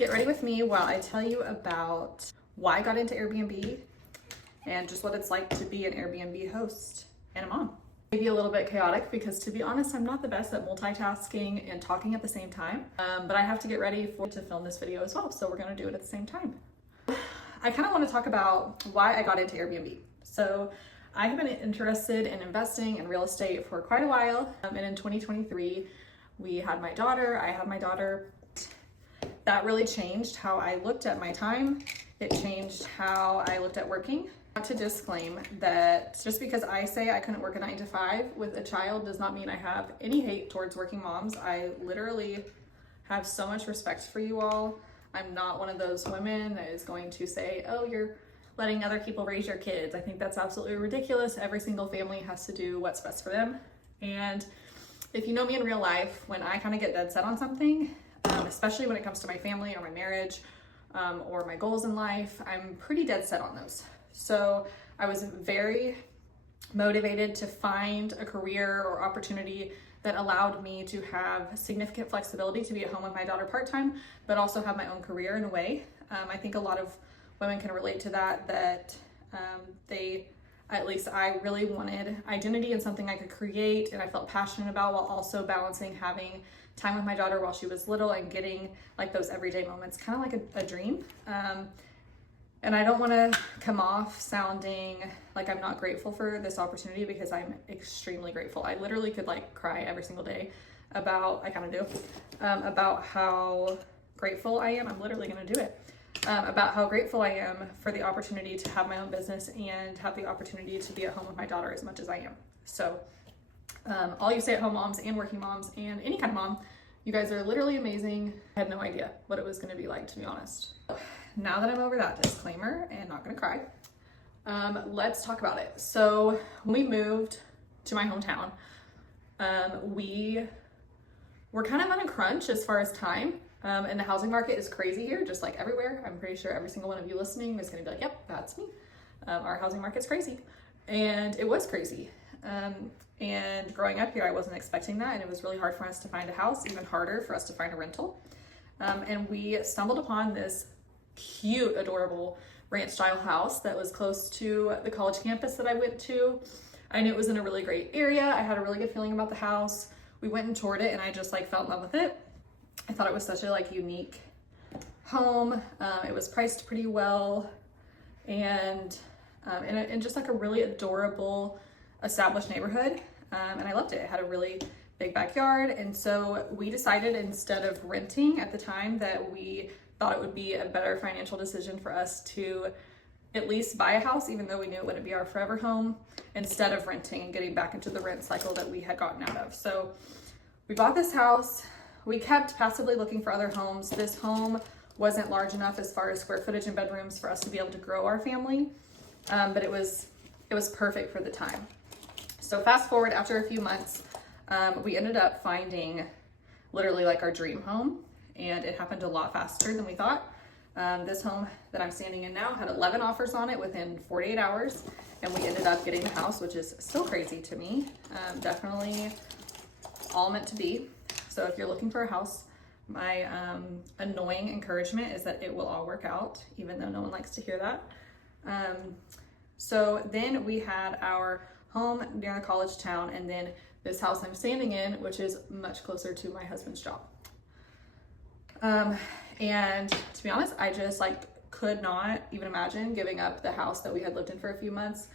Get ready with me while I tell you about why I got into Airbnb and just what it's like to be an Airbnb host and a mom. Maybe a little bit chaotic because, to be honest, I'm not the best at multitasking and talking at the same time, but I have to get ready to film this video as well, so we're going to do it at the same time. I kind of want to talk about why I got into Airbnb. So I have been interested in investing in real estate for quite a while, and in 2023 we had my daughter. I had my daughter. That really changed how I looked at my time. It changed how I looked at working. I want to disclaim that just because I say I couldn't work a 9 to 5 with a child does not mean I have any hate towards working moms. I literally have so much respect for you all. I'm not one of those women that is going to say, oh, you're letting other people raise your kids. I think that's absolutely ridiculous. Every single family has to do what's best for them. And if you know me in real life, when I kind of get dead set on something, especially when it comes to my family or my marriage or my goals in life, I'm pretty dead set on those. So I was very motivated to find a career or opportunity that allowed me to have significant flexibility to be at home with my daughter part-time, but also have my own career in a way. I think a lot of women can relate to that at least I really wanted identity and something I could create and I felt passionate about, while also balancing having time with my daughter while she was little and getting like those everyday moments, kind of like a dream. And I don't want to come off sounding like I'm not grateful for this opportunity, because I'm extremely grateful. I literally could like cry every single day about how grateful I am. I'm literally going to do it. About how grateful I am for the opportunity to have my own business and have the opportunity to be at home with my daughter as much as I am. So all you stay-at-home moms and working moms and any kind of mom, you guys are literally amazing. I had no idea what it was going to be like, to be honest. Now that I'm over that disclaimer and not going to cry, let's talk about it. So when we moved to my hometown, we were kind of on a crunch as far as time. And the housing market is crazy here, just like everywhere. I'm pretty sure every single one of you listening is going to be like, yep, that's me. Our housing market's crazy. And it was crazy. And growing up here, I wasn't expecting that. And it was really hard for us to find a house, even harder for us to find a rental. And we stumbled upon this cute, adorable ranch style house that was close to the college campus that I went to. I knew it was in a really great area. I had a really good feeling about the house. We went and toured it and I just like fell in love with it. I thought it was such a like unique home. It was priced pretty well, and in just like a really adorable established neighborhood. And I loved it. It had a really big backyard. And so we decided, instead of renting at the time, that we thought it would be a better financial decision for us to at least buy a house, even though we knew it wouldn't be our forever home, instead of renting and getting back into the rent cycle that we had gotten out of. So we bought this house. We kept passively looking for other homes. This home wasn't large enough as far as square footage and bedrooms for us to be able to grow our family, but it was perfect for the time. So fast forward, after a few months, we ended up finding literally like our dream home, and it happened a lot faster than we thought. This home that I'm standing in now had 11 offers on it within 48 hours, and we ended up getting the house, which is still crazy to me. Definitely all meant to be. So if you're looking for a house, my annoying encouragement is that it will all work out, even though no one likes to hear that. So then we had our home near the college town, and then this house I'm standing in, which is much closer to my husband's job. And to be honest, I just like could not even imagine giving up the house that we had lived in for a few months.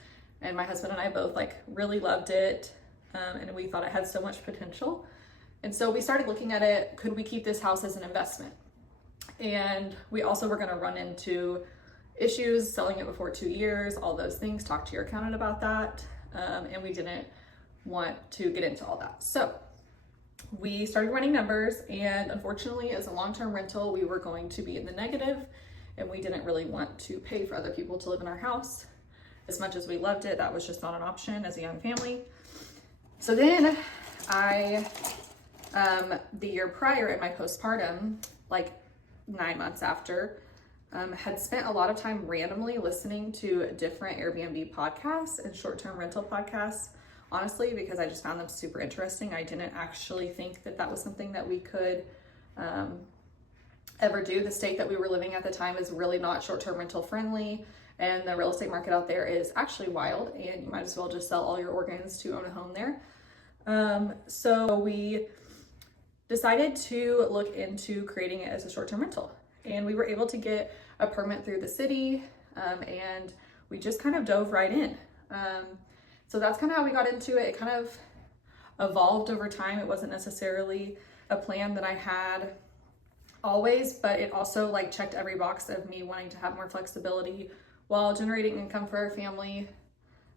And my husband and I both like really loved it. And we thought it had so much potential. And so we started looking at it. Could we keep this house as an investment? And we also were going to run into issues selling it before 2 years, all those things. Talk to your accountant about that. And we didn't want to get into all that. So we started running numbers, and unfortunately, as a long-term rental, we were going to be in the negative, and we didn't really want to pay for other people to live in our house. As much as we loved it, that was just not an option as a young family. So then the year prior in my postpartum, like 9 months after, had spent a lot of time randomly listening to different Airbnb podcasts and short-term rental podcasts, honestly, because I just found them super interesting. I didn't actually think that that was something that we could ever do. The state that we were living at the time is really not short-term rental friendly, and the real estate market out there is actually wild, and you might as well just sell all your organs to own a home there. So we decided to look into creating it as a short-term rental, and we were able to get a permit through the city, and we just kind of dove right in. So that's kind of how we got into it. It kind of evolved over time. It wasn't necessarily a plan that I had always, but it also like checked every box of me wanting to have more flexibility while generating income for our family,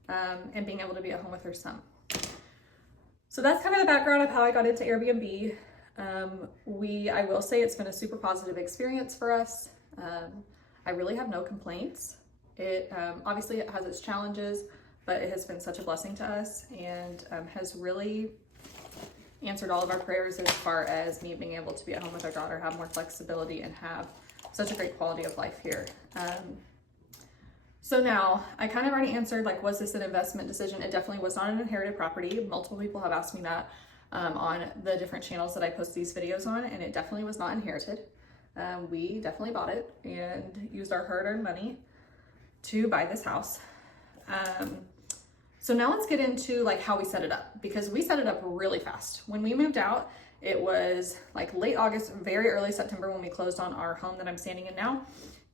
and being able to be at home with her son. So that's kind of the background of how I got into Airbnb. I will say it's been a super positive experience for us. I really have no complaints. Obviously it has its challenges, but it has been such a blessing to us, and has really answered all of our prayers as far as me being able to be at home with our daughter, have more flexibility, and have such a great quality of life here. So now I kind of already answered, like, was this an investment decision? It definitely was not an inherited property. Multiple people have asked me that on the different channels that I post these videos on, and it definitely was not inherited. We definitely bought it and used our hard-earned money to buy this house. So now let's get into like how we set it up, because we set it up really fast. When we moved out, it was like late August, very early September when we closed on our home that I'm standing in now.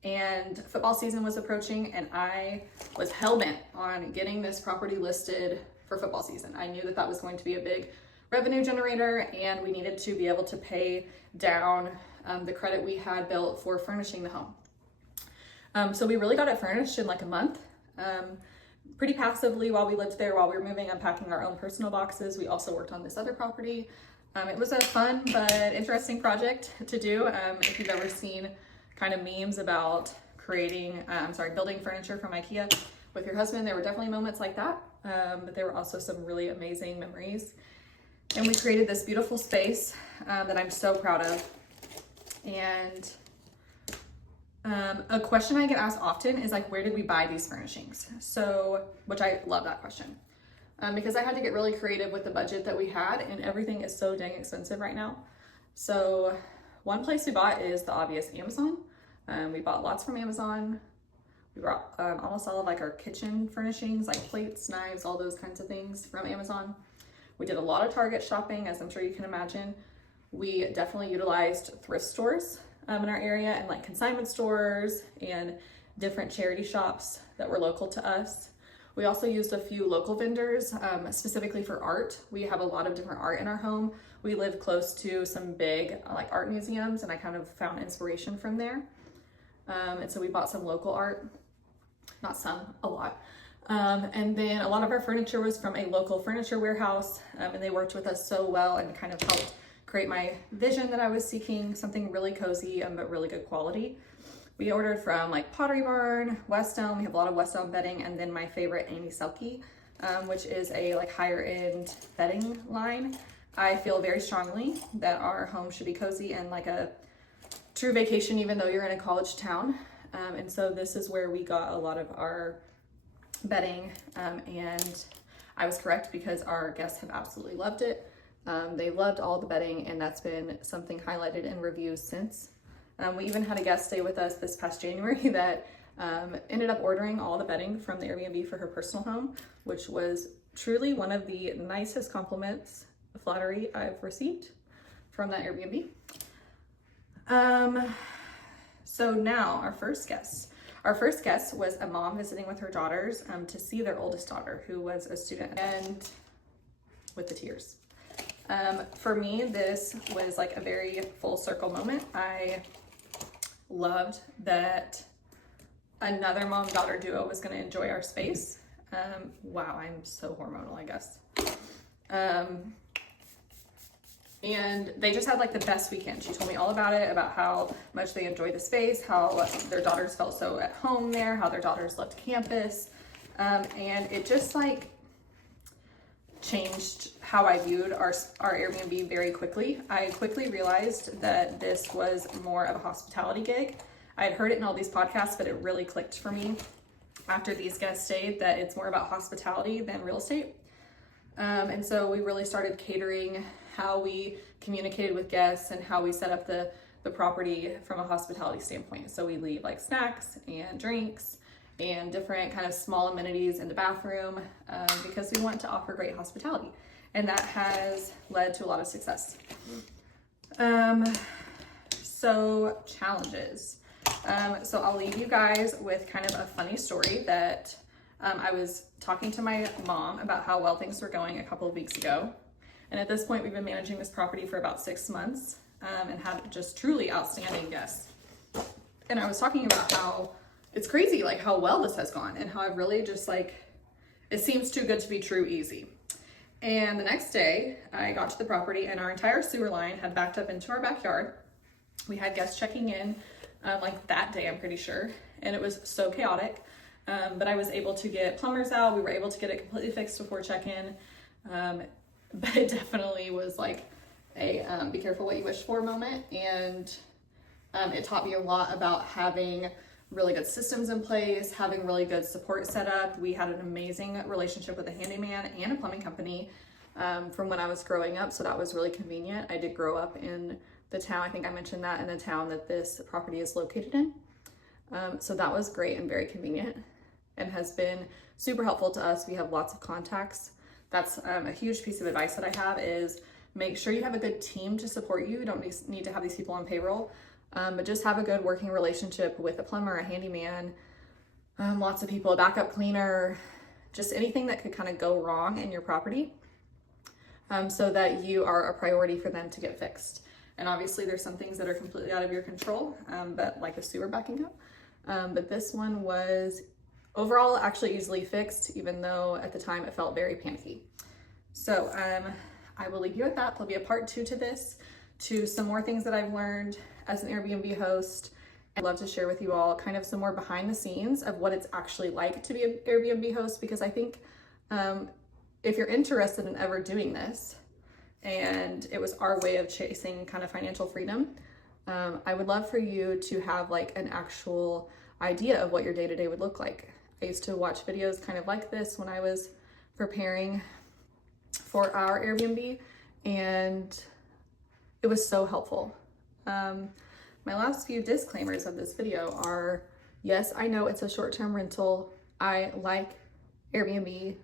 And football season was approaching, and I was hell-bent on getting this property listed for football season. I knew that that was going to be a big revenue generator, and we needed to be able to pay down the credit we had built for furnishing the home. So we really got it furnished in like a month. Pretty passively while we lived there, while we were moving, unpacking our own personal boxes. We also worked on this other property. It was a fun but interesting project to do. If you've ever seen kind of memes about building furniture from IKEA with your husband, there were definitely moments like that, but there were also some really amazing memories. And we created this beautiful space that I'm so proud of. And a question I get asked often is like, where did we buy these furnishings? So, which I love that question, because I had to get really creative with the budget that we had, and everything is so dang expensive right now. So one place we bought is the obvious Amazon. We bought lots from Amazon. We brought almost all of like our kitchen furnishings, like plates, knives, all those kinds of things from Amazon. We did a lot of Target shopping, as I'm sure you can imagine. We definitely utilized thrift stores in our area, and like consignment stores and different charity shops that were local to us. We also used a few local vendors, specifically for art. We have a lot of different art in our home. We live close to some big like art museums, and I kind of found inspiration from there. And so we bought some local art, not some, a lot. And then a lot of our furniture was from a local furniture warehouse, and they worked with us so well and kind of helped create my vision that I was seeking, something really cozy but really good quality. We ordered from like Pottery Barn, West Elm. We have a lot of West Elm bedding, and then my favorite, Amy Selke, which is a like higher end bedding line. I feel very strongly that our home should be cozy and like a true vacation, even though you're in a college town. And so this is where we got a lot of our bedding, and I was correct because our guests have absolutely loved it. They loved all the bedding, and that's been something highlighted in reviews since. We even had a guest stay with us this past January that ended up ordering all the bedding from the Airbnb for her personal home, which was truly one of the nicest compliments, flattery I've received from that Airbnb. So now our first guest. Our first guest was a mom visiting with her daughters to see their oldest daughter, who was a student, and with the tears. For me, this was like a very full circle moment. I loved that another mom-daughter duo was going to enjoy our space. Wow, I'm so hormonal, I guess. And they just had like the best weekend. She told me all about it, about how much they enjoyed the space, how their daughters felt so at home there, how their daughters loved campus. And it just like changed how I viewed our Airbnb very quickly. I quickly realized that this was more of a hospitality gig. I had heard it in all these podcasts, but it really clicked for me after these guests stayed that it's more about hospitality than real estate. And so we really started catering how we communicated with guests and how we set up the the property from a hospitality standpoint. So we leave like snacks and drinks and different kind of small amenities in the bathroom because we want to offer great hospitality. And that has led to a lot of success. So challenges. So I'll leave you guys with kind of a funny story that I was talking to my mom about how well things were going a couple of weeks ago. And at this point, we've been managing this property for about 6 months and had just truly outstanding guests. And I was talking about how it's crazy, like how well this has gone and how I've really just like, it seems too good to be true easy. And the next day I got to the property and our entire sewer line had backed up into our backyard. We had guests checking in like that day, I'm pretty sure. And it was so chaotic. But I was able to get plumbers out. We were able to get it completely fixed before check-in. But it definitely was like a be careful what you wish for moment. And it taught me a lot about having really good systems in place, having really good support set up. We had an amazing relationship with a handyman and a plumbing company from when I was growing up. So that was really convenient. I did grow up in the town. I think I mentioned that, in the town that this property is located in. So that was great and very convenient and has been super helpful to us. We have lots of contacts. That's a huge piece of advice that I have is make sure you have a good team to support you. You don't need to have these people on payroll, but just have a good working relationship with a plumber, a handyman, lots of people, a backup cleaner, just anything that could kind of go wrong in your property so that you are a priority for them to get fixed. And obviously there's some things that are completely out of your control, but like a sewer backing up. But this one was overall actually easily fixed, even though at the time it felt very panicky. So I will leave you with that. There'll be a part 2 to this, to some more things that I've learned as an Airbnb host. I'd love to share with you all kind of some more behind the scenes of what it's actually like to be an Airbnb host, because I think if you're interested in ever doing this, and it was our way of chasing kind of financial freedom, I would love for you to have like an actual idea of what your day-to-day would look like. I used to watch videos kind of like this when I was preparing for our Airbnb, and it was so helpful. My last few disclaimers of this video are, yes, I know it's a short-term rental. I like Airbnb.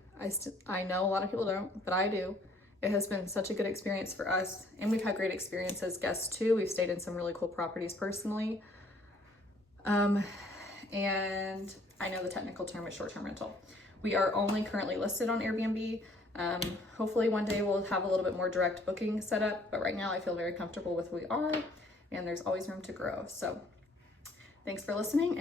I know a lot of people don't, but I do. It has been such a good experience for us, and we've had great experience as guests too. We've stayed in some really cool properties personally. And I know the technical term is short-term rental. We are only currently listed on Airbnb. Hopefully one day we'll have a little bit more direct booking set up, but right now I feel very comfortable with who we are, and there's always room to grow. So thanks for listening.